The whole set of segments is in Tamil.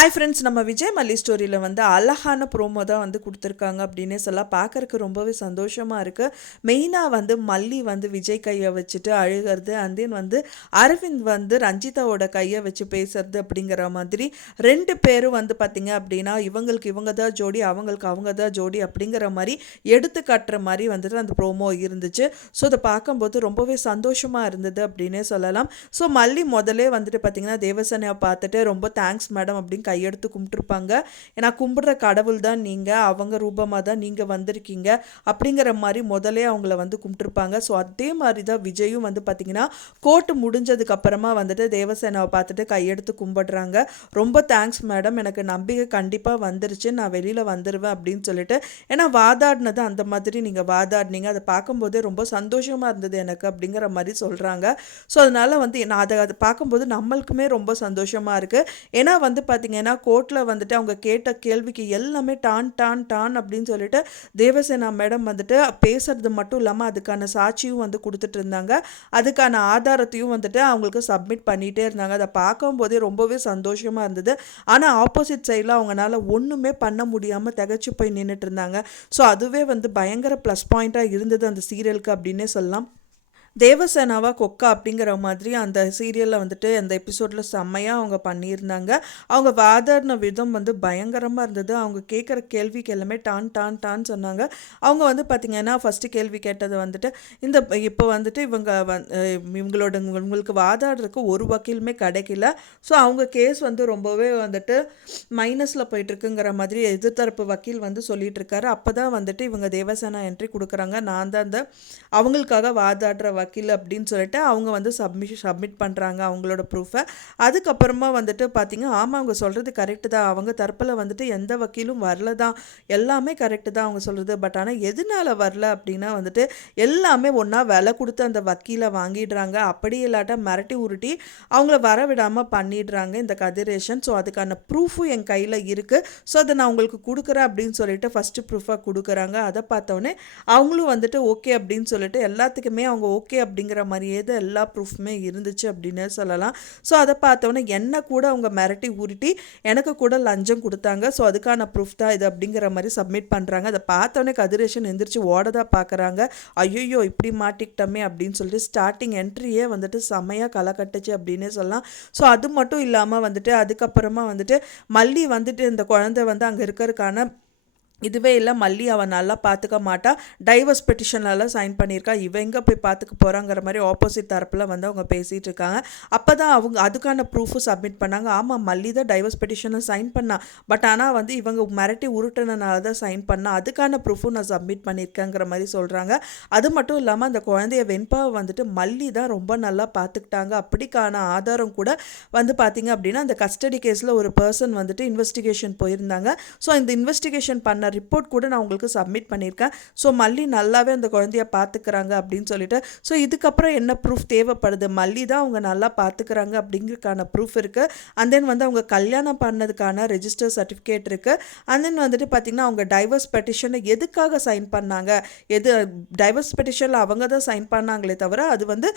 ஹாய் ஃப்ரெண்ட்ஸ், நம்ம விஜய் மல்லி ஸ்டோரியில் வந்து அழகான ப்ரோமோ தான் வந்து கொடுத்துருக்காங்க அப்படின்னே சொல்ல பார்க்கறக்கு ரொம்பவே சந்தோஷமாக இருக்குது. மெயினாக வந்து மல்லி வந்து விஜய் கையை வச்சுட்டு அழுகிறது, அண்ட் தென் வந்து அரவிந்த் வந்து ரஞ்சிதாவோட கையை வச்சு பேசுறது அப்படிங்கிற மாதிரி ரெண்டு பேரும் வந்து பார்த்திங்க அப்படின்னா இவங்களுக்கு இவங்க தான் ஜோடி, அவங்களுக்கு அவங்க தான் ஜோடி அப்படிங்கிற மாதிரி எடுத்து காட்டுற மாதிரி வந்துட்டு அந்த ப்ரோமோ இருந்துச்சு. ஸோ அதை பார்க்கும்போது ரொம்பவே சந்தோஷமாக இருந்தது அப்படின்னே சொல்லலாம். ஸோ மல்லி முதலே வந்துட்டு பார்த்திங்கன்னா தேவசேனாவை பார்த்துட்டு ரொம்ப தேங்க்ஸ் மேடம் அப்படின்னு கையெடுத்து கும்பிட்டுருப்பாங்க. ஏன்னா கும்பிடுற கடவுள் தான் நீங்கள், அவங்க ரூபமாக தான் நீங்கள் வந்திருக்கீங்க அப்படிங்கிற மாதிரி முதலே அவங்கள வந்து கும்பிட்டுருப்பாங்க. ஸோ அதே மாதிரி தான் விஜயும் வந்து பார்த்திங்கன்னா கோர்ட்டு முடிஞ்சதுக்கு அப்புறமா வந்துட்டு தேவசேனாவை பார்த்துட்டு கையெடுத்து கும்பிடுறாங்க. ரொம்ப தேங்க்ஸ் மேடம், எனக்கு நம்பிக்கை கண்டிப்பாக வந்துருச்சு, நான் வெளியில் வந்துடுவேன் அப்படின்னு சொல்லிட்டு. ஏன்னா வாதாடினது அந்த மாதிரி நீங்கள் வாதாடினீங்க, அதை பார்க்கும்போதே ரொம்ப சந்தோஷமாக இருந்தது எனக்கு அப்படிங்கிற மாதிரி சொல்கிறாங்க. ஸோ அதனால் வந்து நான் அதை பார்க்கும்போது நம்மளுக்குமே ரொம்ப சந்தோஷமாக இருக்குது. ஏன்னா வந்து பார்த்திங்கன்னா கோர்ட்டில் வந்துட்டு அவங்க கேட்ட கேள்விக்கு எல்லாமே டான் டான் டான் அப்படின்னு சொல்லிட்டு தேவசேனா மேடம் வந்துட்டு பேசுறது மட்டும் இல்லாமல் அதுக்கான சாட்சியும் வந்து கொடுத்துட்டு இருந்தாங்க, அதுக்கான ஆதாரத்தையும் வந்துட்டு அவங்களுக்கு சப்மிட் பண்ணிகிட்டே இருந்தாங்க. அதை பார்க்கும்போதே ரொம்பவே சந்தோஷமாக இருந்தது. ஆனால் ஆப்போசிட் சைடில் அவங்களால ஒன்றுமே பண்ண முடியாமல் திகச்சு போய் நின்றுட்டு இருந்தாங்க. ஸோ அதுவே வந்து பயங்கர ப்ளஸ் பாயிண்ட்டாக இருந்தது அந்த சீரியலுக்கு அப்படின்னே சொல்லலாம். தேவசேனாவா கொக்கா அப்படிங்கிற மாதிரி அந்த சீரியலில் வந்துட்டு அந்த எபிசோடில் செம்மையாக அவங்க பண்ணியிருந்தாங்க. அவங்க வாதாடின விதம் வந்து பயங்கரமாக இருந்தது. அவங்க கேட்குற கேள்விக்கு எல்லாமே டான் டான் டான் சொன்னாங்க. அவங்க வந்து பார்த்திங்கன்னா ஃபஸ்ட்டு கேள்வி கேட்டது வந்துட்டு இந்த இப்போ வந்துட்டு இவங்களுக்கு வாதாடுறதுக்கு ஒரு வக்கீலுமே கிடைக்கல. ஸோ அவங்க கேஸ் வந்து ரொம்பவே வந்துட்டு மைனஸில் போயிட்டுருக்குங்கிற மாதிரி எதிர்த்தரப்பு வக்கீல் வந்து சொல்லிட்டு இருக்காரு. அப்போ தான் வந்துட்டு இவங்க தேவசேனா என்ட்ரி கொடுக்குறாங்க, நான் தான் அந்த அவங்களுக்காக வாதாடுற வக்கீல் அப்படின்னு சொல்லிட்டு அவங்க வந்து சப்மிட் பண்ணுறாங்க அவங்களோட ப்ரூஃபை. அதுக்கப்புறமா வந்துட்டு பார்த்திங்க, ஆமாம் அவங்க சொல்கிறது கரெக்டு தான், அவங்க தரப்பில் வந்துட்டு எந்த வக்கீலும் வரல தான், எல்லாமே கரெக்டு தான் அவங்க சொல்கிறது. பட் ஆனால் எதனால் வரல அப்படின்னா வந்துட்டு எல்லாமே ஒன்றா விலை கொடுத்து அந்த வக்கீலை வாங்கிடுறாங்க, அப்படி இல்லாட்டா மிரட்டி உருட்டி அவங்கள வர விடாமல் பண்ணிடுறாங்க இந்த கதிரேஷன். ஸோ அதுக்கான ப்ரூஃபும் என் கையில் இருக்குது, ஸோ அதை நான் உங்களுக்கு கொடுக்குறேன் அப்படின்னு சொல்லிட்டு ஃபஸ்ட்டு ப்ரூஃபாக கொடுக்குறாங்க. அதை பார்த்தோன்னே அவங்களும் வந்துட்டு ஓகே அப்படின்னு சொல்லிட்டு எல்லாத்துக்குமே அவங்க ஓகே அப்படிங்கிற மாதிரியே தான் எல்லா ப்ரூஃப்மே இருந்துச்சு அப்படின்னு சொல்லலாம். ஸோ அதை பார்த்தோன்னே என்ன கூட அவங்க மிரட்டி உருட்டி எனக்கு கூட லஞ்சம் கொடுத்தாங்க, ஸோ அதுக்கான ப்ரூஃப் தான் இது அப்படிங்கிற மாதிரி சப்மிட் பண்ணுறாங்க. அதை பார்த்தோன்னே கதிரேஷன் எந்திரிச்சு ஓட தான் பார்க்குறாங்க. ஐயோ இப்படி மாட்டிக்கிட்டோமே அப்படின்னு சொல்லிட்டு ஸ்டார்டிங் என்ட்ரியே வந்துட்டு செம்மையாக களை கட்டுச்சு அப்படின்னே சொல்லலாம். ஸோ அது மட்டும் இல்லாமல் வந்துட்டு அதுக்கப்புறமா வந்துட்டு மல்லி வந்துட்டு இந்த குழந்தை வந்து அங்கே இருக்கிறதுக்கான இதுவே இல்லை, மல்லி அவன் நல்லா பார்த்துக்க மாட்டா, டைவர்ஸ் பெட்டிஷன்லாம் சைன் பண்ணியிருக்கா, இவன் எங்கே போய் பார்த்துக்க போகிறாங்கிற மாதிரி ஆப்போசிட் தரப்பில் வந்து அவங்க பேசிகிட்டு இருக்காங்க. அப்போ தான் அவங்க அதுக்கான ப்ரூஃபும் சப்மிட் பண்ணாங்க. ஆமாம் மல்லி தான் டைவர்ஸ் பெட்டிஷனை சைன் பண்ணா, பட் ஆனால் வந்து இவங்க மிரட்டி உருட்டினால தான் சைன் பண்ணா, அதுக்கான ப்ரூஃபும் நான் சப்மிட் பண்ணியிருக்கேங்கிற மாதிரி சொல்கிறாங்க. அது மட்டும் இல்லாமல் அந்த குழந்தைய வெண்பாவை வந்துட்டு மல்லி தான் ரொம்ப நல்லா பார்த்துக்கிட்டாங்க, அப்படிக்கான ஆதாரம் கூட வந்து பார்த்திங்க அப்படின்னா அந்த கஸ்டடி கேஸில் ஒரு பர்சன் வந்துட்டு இன்வெஸ்டிகேஷன் போயிருந்தாங்க. ஸோ இந்த இன்வெஸ்டிகேஷன் பண்ண ரிப்போர்ட் கூட நான் உங்களுக்கு சப்மிட் பண்ணியிருக்கேன். ஸோ மல்லி நல்லாவே அந்த குழந்தைய பார்த்துக்கிறாங்க அப்படின்னு சொல்லிட்டு. ஸோ இதுக்கப்புறம் என்ன ப்ரூஃப் தேவைப்படுது, மல்லி தான் அவங்க நல்லா பார்த்துக்கிறாங்க அப்படிங்கிறதுக்கான ப்ரூஃப் இருக்குது. அண்ட் தென் வந்து அவங்க கல்யாணம் பண்ணதுக்கான ரெஜிஸ்டர் சர்டிஃபிகேட் இருக்குது. அண்ட் தென் வந்துட்டு பார்த்திங்கன்னா அவங்க டைவர்ஸ் பெட்டிஷனை எதுக்காக சைன் பண்ணாங்க, டைவர்ஸ் பெட்டிஷனில் அவங்க தான் சைன் பண்ணாங்களே தவிர அது வந்து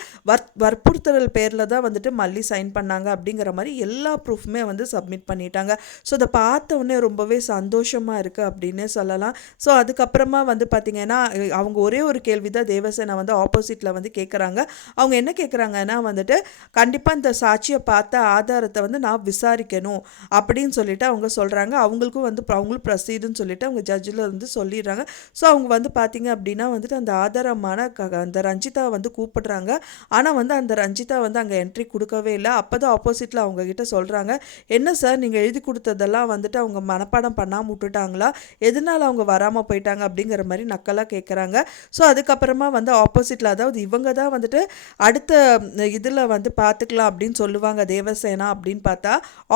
வற்புறுத்தல் பேரில் தான் வந்துட்டு மல்லி சைன் பண்ணாங்க அப்படிங்கிற மாதிரி எல்லா ப்ரூஃப்மே வந்து சப்மிட் பண்ணிட்டாங்க. ஸோ அதை பார்த்த உடனே ரொம்பவே சந்தோஷமாக இருக்குது அப்படின்னு சொல்லலாம். ஸோ அதுக்கப்புறமா வந்து பார்த்திங்கன்னா அவங்க ஒரே ஒரு கேள்வி தான் தேவசேனா வந்து ஆப்போசிட்டில் வந்து கேட்குறாங்க. அவங்க என்ன கேட்குறாங்கன்னா வந்துட்டு கண்டிப்பாக இந்த சாட்சியை பார்த்த ஆதாரத்தை வந்து நான் விசாரிக்கணும் அப்படின்னு சொல்லிட்டு அவங்க சொல்கிறாங்க. அவங்களுக்கும் வந்து அவங்களும் ப்ரொசீடுன்னு சொல்லிட்டு அவங்க ஜட்ஜில் வந்து சொல்லிடுறாங்க. ஸோ அவங்க வந்து பார்த்திங்க அப்படின்னா வந்துட்டு அந்த ஆதாரமான அந்த ரஞ்சிதா வந்து கூப்பிடுறாங்க. ஆனால் வந்து அந்த ரஞ்சிதா வந்து அங்கே என்ட்ரி கொடுக்கவே இல்லை. அப்போ தான் ஆப்போசிட்டில் அவங்கக்கிட்ட சொல்கிறாங்க, என்ன சார் நீங்கள் எழுதி கொடுத்ததெல்லாம் வந்துட்டு அவங்க மனப்பாடம் பண்ணாமல் விட்டுட்டாங்களா, எதனால் அவங்க வராமல் போயிட்டாங்க அப்படிங்கிற மாதிரி நக்கலாக கேட்குறாங்க. ஸோ அதுக்கப்புறமா வந்து ஆப்போசிட்டில் அதாவது இவங்க தான் வந்துட்டு அடுத்த இதில் வந்து பார்த்துக்கலாம் அப்படின்னு சொல்லுவாங்க தேவசேனா அப்படின்னு பார்த்தா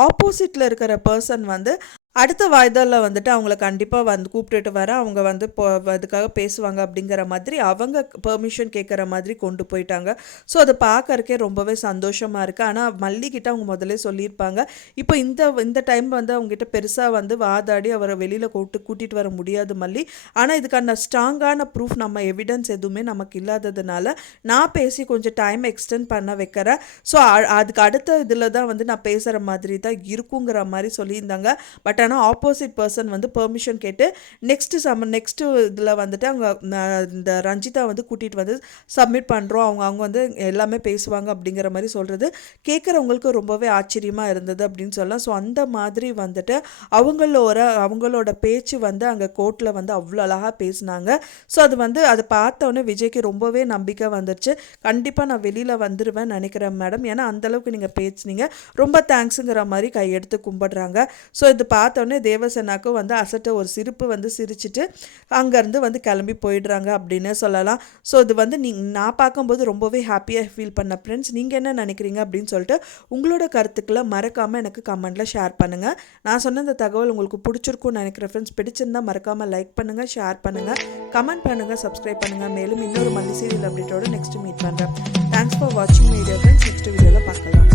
ஆப்போசிட்டில் இருக்கிற பர்சன் வந்து அடுத்த வாய்தால வந்துட்டு அவங்கள கண்டிப்பா வந்து கூப்பிட்டுட்டு வரேன். அவங்க வந்து அதுக்காக பேசுவாங்க அப்படிங்கிற மாதிரி அவங்க பெர்மிஷன் கேட்குற மாதிரி கொண்டு போயிட்டாங்க. ஸோ அத பார்க்கறக்கே ரொம்பவே சந்தோஷமா இருக்கு. ஆனா மல்லிகிட்ட அவங்க முதல்லே சொல்லியிருப்பாங்க. இப்போ இந்த இந்த டைம் வந்து அவங்ககிட்ட பெருசா வந்து வாதாடி அவர வெளியில கூட்டிட்டு வர முடியாது மல்லி. ஆனா இதுக்கான ஸ்ட்ராங்கான ப்ரூஃப் நம்ம எவிடன்ஸ் எதுவுமே நமக்கு இல்லாததுனால நான் பேசி கொஞ்சம் டைம் எக்ஸ்டெண்ட் பண்ண வைக்கிறேன். ஸோ அதுக்கு அடுத்த இதில தான் வந்து நான் பேசுற மாதிரி தான் இருக்குங்கிற மாரி சொல்லியிருந்தாங்க. பட் ஆனால் ஆப்போசிட் பர்சன் வந்து பெர்மிஷன் கேட்டு நெக்ஸ்ட் இதில் வந்துட்டு அவங்க இந்த ரஞ்சிதா வந்து கூட்டிகிட்டு வந்து சப்மிட் பண்ணுறோம், அவங்க வந்து எல்லாமே பேசுவாங்க அப்படிங்கிற மாதிரி சொல்கிறது கேட்குறவங்களுக்கு ரொம்பவே ஆச்சரியமாக இருந்தது அப்படின்னு சொல்லலாம். ஸோ அந்த மாதிரி வந்துட்டு அவங்களோட பேச்சு வந்து அங்கே கோர்ட்டில் வந்து அவ்வளோ அழகாக பேசினாங்க. ஸோ அது வந்து அதை பார்த்தோன்னே விஜய்க்கு ரொம்பவே நம்பிக்கை வந்துருச்சு. கண்டிப்பாக நான் வெளியில் வந்துடுவேன் நினைக்கிறேன் மேடம், ஏன்னா அந்தளவுக்கு நீங்கள் பேசுனீங்க, ரொம்ப தேங்க்ஸுங்கிற மாதிரி கையெடுத்து கும்பிடுறாங்க. ஸோ இது பார்த்தோன்னே தேவசேனாக்கும் வந்து அசட்ட ஒரு சிரிப்பு வந்து சிரிச்சிட்டு அங்கேருந்து வந்து கிளம்பி போயிடுறாங்க அப்படின்னு சொல்லலாம். ஸோ இது வந்து நான் பார்க்கும்போது ரொம்பவே ஹாப்பியாக ஃபீல் பண்ண ஃப்ரெண்ட்ஸ். நீங்கள் என்ன நினைக்கிறீங்க அப்படின்னு சொல்லிட்டு உங்களோட கருத்துக்களை மறக்காமல் எனக்கு கமெண்ட்டில் ஷேர் பண்ணுங்கள். நான் சொன்ன இந்த தகவல் உங்களுக்கு பிடிச்சிருக்கும்னு நினைக்கிறேன் ஃப்ரெண்ட்ஸ். பிடிச்சிருந்தால் மறக்காமல் லைக் பண்ணுங்கள், ஷேர் பண்ணுங்கள், கமெண்ட் பண்ணுங்கள், சப்ஸ்கிரைப் பண்ணுங்கள். மேலும் இன்னொரு மல்லி சீரியல் அப்டேட்டோட நெக்ஸ்ட் மீட் பண்ணுறேன். தேங்க்ஸ் ஃபார் வாட்சிங் மீடியா ஃப்ரெண்ட்ஸ். நெக்ஸ்ட் வீடியோவில் பார்க்கலாம்.